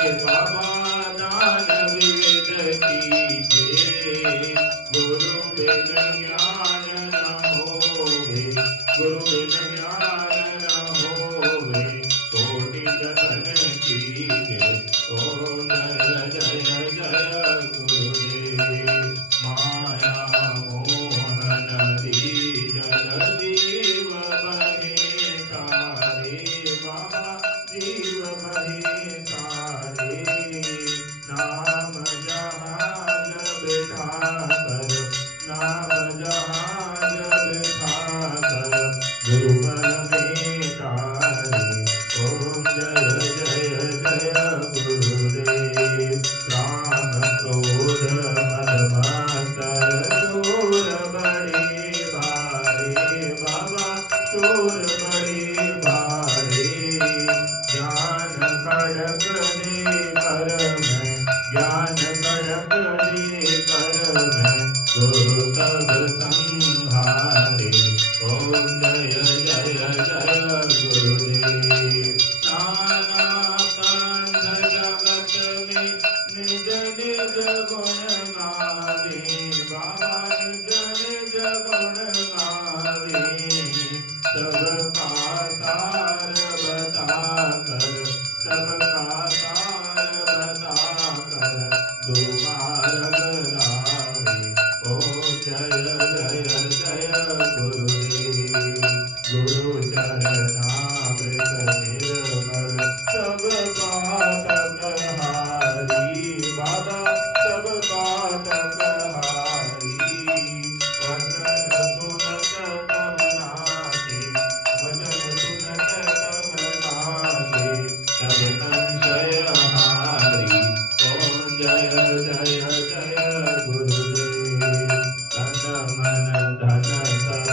बाबा दान विविध कीजे गुरु बिन ज्ञान न होवे गुरु बिन ज्ञान न होवे कोटि जतन कीजे ओम जय जय जय गुरुदेव माया मोहन दीज जीव बहे तारे बाबा जीव बहे तारे नाम जहाज बिठाकर नाम जहाज बिठाकर गुरु बल में तारे ओम जय जय जय गुरुदेव राम क्रोध मद मातर चोर बड़े भारे बाबा चोर बड़े भारे ज्ञान खड़क दे कर में ज्ञान खड़क दे कर में गुरु तब संहारे ओम जय जय जय गुरुदेव नाना पंथ जगत में निज निज गुण गावे बाबा निज निज गुण गावे सबका सार बता कर सबका सार बता कर दुबार लावे ओम जय जय जय गुरुदेव गुरु चरणामृत निर्मल सब पातक हारी बाबा सब पातक हारी वचन सुनत तम नाथे वचन सुनत तम नाथे सब संशय हारी ओम जय जय जय गुरुदेव तन मन धन सब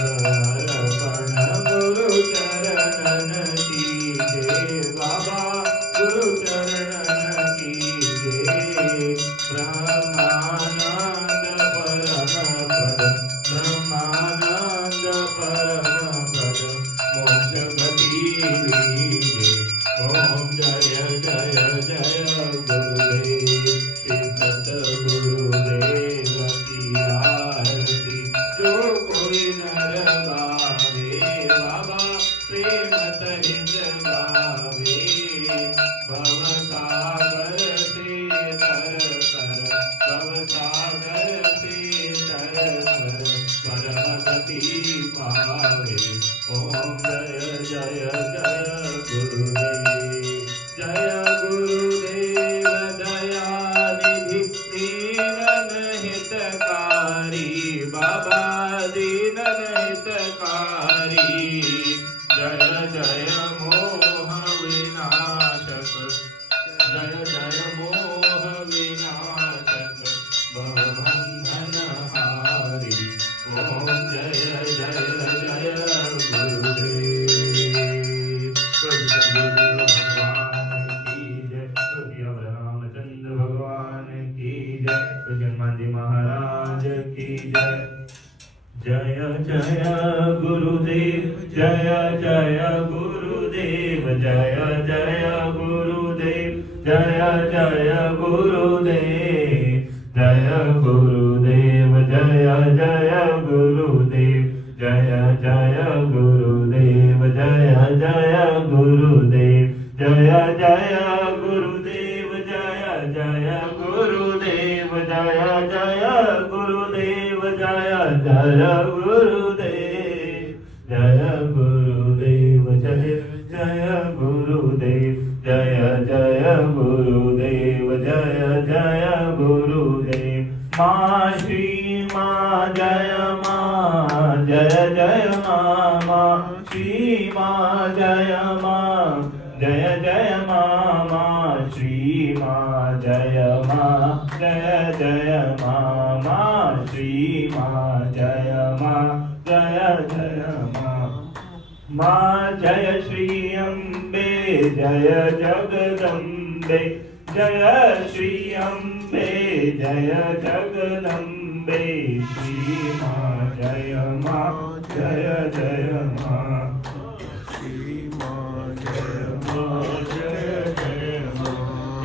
अर्पण गुरु चरणन कीजे बाबा गुरु चरणन कीजे ब्रह्मानंद परम पद ब्रह्मानंद परम पद मोक्ष गति लीजे ओम जय जय जय गुरुदेव श्री सतगुरुदेव की आरती जो कोई नर गावे बाबा प्रेम सहित गावे भव सागर से तर कर भव सागर से तर कर परमगति पावे ओम जय जय जय गुरुदेव जय गुरुदेव दया निधि दीनन हितकारी बाबा दीनन हितकारी जय जय मोह विनाशक जय जय मोह विनाशक भवबंधन हारी ओम जय जय जय गुरुदेव सद्गुरु भगवान की जय श्री रामचंद्र भगवान की जय हनुमान जी महाराज की जय जय जय गुरुदेव जय जय गुरुदेव जय जय गुरुदेव जय जय गुरुदेव जय गुरुदेव जय जय गुरुदेव जय जय गुरुदेव जय जय गुरुदेव जय जय गुरुदेव जय जय गुरुदेव जय जय गुरुदेव जय जय गुरुदेव जय गुरुदेव जय जय गुरुदेव जय जय गुरुदेव जय जय गुरुदेव माँ श्री माँ जय जय माँ श्री माँ जय जय माँ श्री माँ जय जय माँ श्री माँ जय जय माँ जय श्री अम्बे जय जगदम्बे जय श्री अम्बे जय जगदम्बे श्री माँ जय माँ जय माँ श्री माँ जय माँ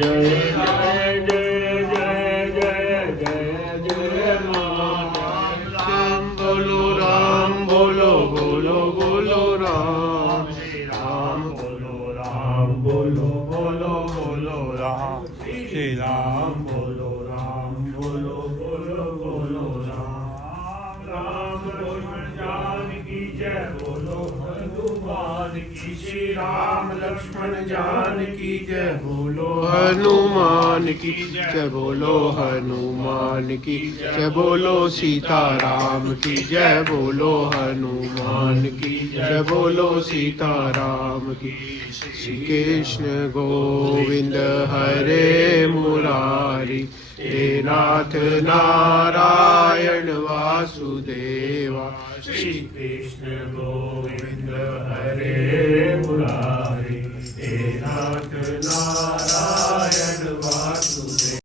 जय जय जय जय जय जय जय मां राम बोलो राम बोलो बोलो बोलो राम राम बोलो राम बोलो बोलो बोलो राम श्री राम बोलो राम बोलो बोलो बोलो राम राम लक्ष्मण जानकी जय बोलो हनुमान की श्री राम लक्ष्मण जानकी जय बोलो हनुमान की जय बोलो हनुमान की जय बोलो सीता राम की जय बोलो हनुमान की जय बोलो सीता राम की श्री कृष्ण गोविंद हरे मुरारी हे नाथ नारायण वासुदेवा श्री कृष्ण गोविंद हरे मुरारी हे नाथ नारायण